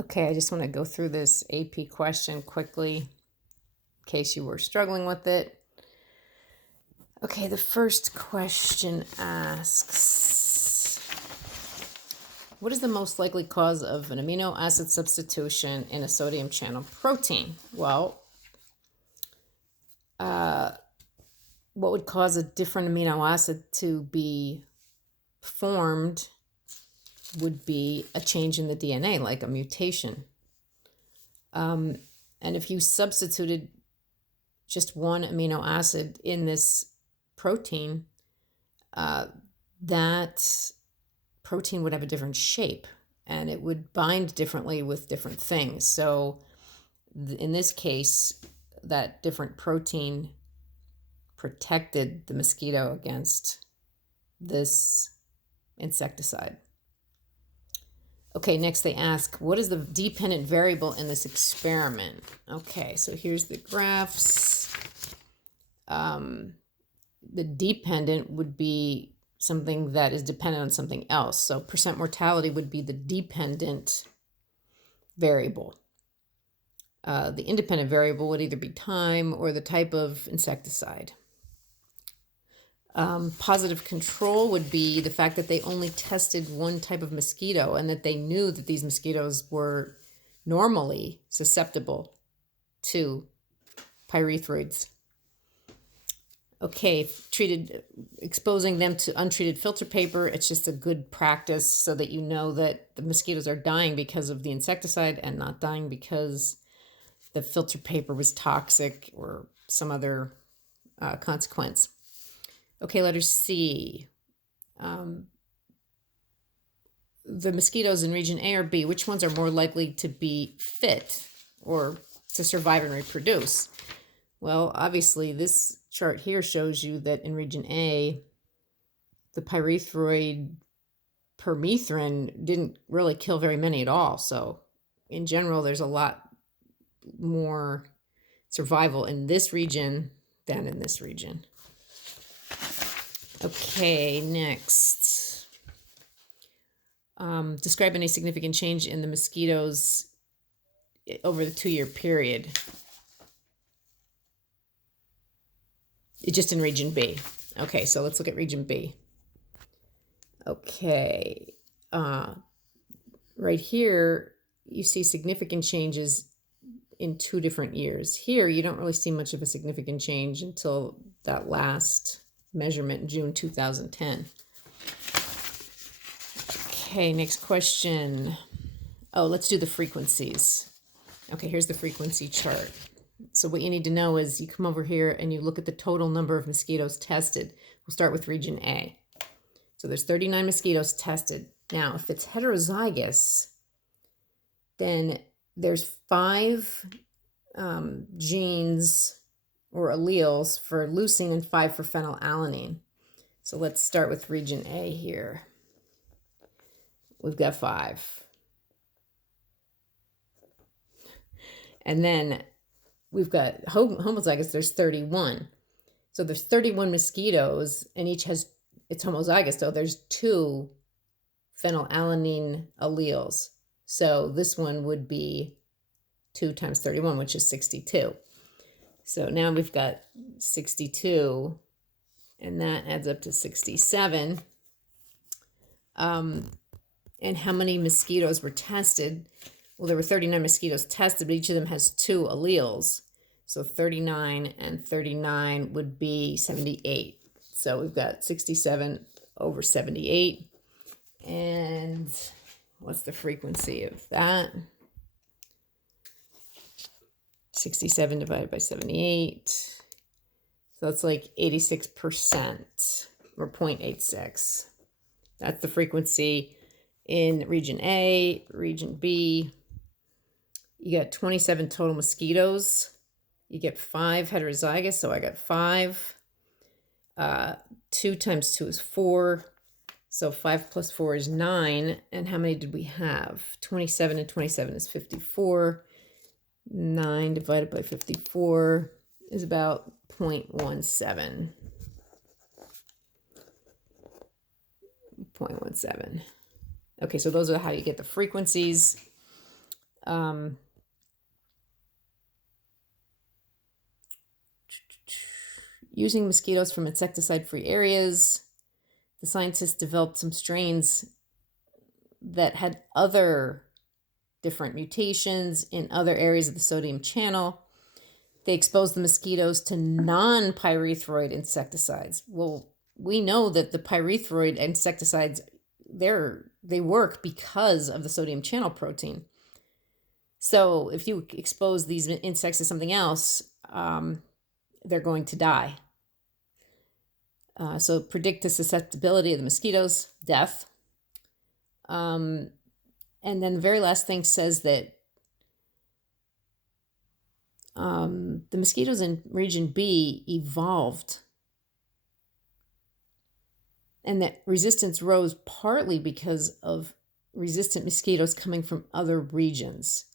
Okay, I just want to go through this AP question quickly in case you were struggling with it. Okay, the first question asks, what is the most likely cause of an amino acid substitution in a sodium channel protein? Well, what would cause a different amino acid to be formed would be a change in the DNA, like a mutation. And if you substituted just one amino acid in this protein, that protein would have a different shape and it would bind differently with different things. So in this case, that different protein protected the mosquito against this insecticide. Okay, next they ask, what is the dependent variable in this experiment? Okay, so here's the graphs. The dependent would be something that is dependent on something else. So percent mortality would be the dependent variable. The independent variable would either be time or the type of insecticide. Positive control would be the fact that they only tested one type of mosquito and that they knew that these mosquitoes were normally susceptible to pyrethroids. Okay, exposing them to untreated filter paper, it's just a good practice so that you know that the mosquitoes are dying because of the insecticide and not dying because the filter paper was toxic or some other consequence. Okay, letter C. The mosquitoes in region A or B, which ones are more likely to be fit or to survive and reproduce? Well, obviously, this chart here shows you that in region A, the pyrethroid permethrin didn't really kill very many at all. So in general, there's a lot more survival in this region than in this region. Okay, next. Describe any significant change in the mosquitoes over the 2-year period. Just in region B. Okay, so let's look at region B. Okay, right here, you see significant changes in 2 different years. Here, you don't really see much of a significant change until that last measurement in June 2010. Okay, next question. Oh, let's do the frequencies. Okay, here's the frequency chart. So what you need to know is you come over here and you look at the total number of mosquitoes tested. We'll start with region A. So there's 39 mosquitoes tested. Now, if it's heterozygous, then there's 5 genes or alleles for leucine and 5 for phenylalanine. So let's start with region A here. We've got 5. And then we've got homozygous, there's 31. So there's 31 mosquitoes, and each has, it's homozygous, so there's 2 phenylalanine alleles. So this one would be 2 times 31, which is 62. So now we've got 62, and that adds up to 67. And how many mosquitoes were tested? Well, there were 39 mosquitoes tested, but each of them has 2 alleles. So 39 and 39 would be 78. So we've got 67 over 78. And what's the frequency of that? 67 divided by 78. So that's like 86% or 0.86. That's the frequency in region A. Region B, you got 27 total mosquitoes. You get 5 heterozygous, so I got 5. 2 times 2 is 4. So 5 plus 4 is 9. And how many did we have? 27 and 27 is 54. 9 divided by 54 is about 0.17. 0.17. Okay, so those are how you get the frequencies. Using mosquitoes from insecticide-free areas, the scientists developed some strains that had other different mutations in other areas of the sodium channel. They exposed the mosquitoes to non-pyrethroid insecticides. Well, we know that the pyrethroid insecticides, they work because of the sodium channel protein. So if you expose these insects to something else, they're going to die. So predict the susceptibility of the mosquitoes, death. And then the very last thing says that the mosquitoes in region B evolved, and that resistance rose partly because of resistant mosquitoes coming from other regions.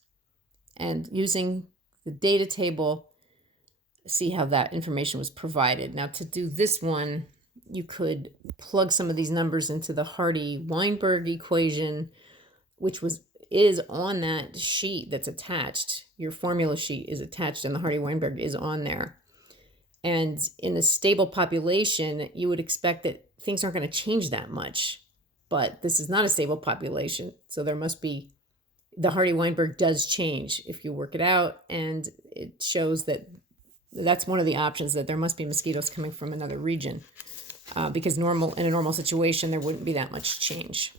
And using the data table, see how that information was provided. Now, to do this one, you could plug some of these numbers into the Hardy-Weinberg equation, which is on that sheet that's attached. Your formula sheet is attached, and the Hardy-Weinberg is on there. And in a stable population, you would expect that things aren't going to change that much. But this is not a stable population, so there must be, the Hardy-Weinberg does change if you work it out, and it shows that that's one of the options, that there must be mosquitoes coming from another region, because in a normal situation, there wouldn't be that much change.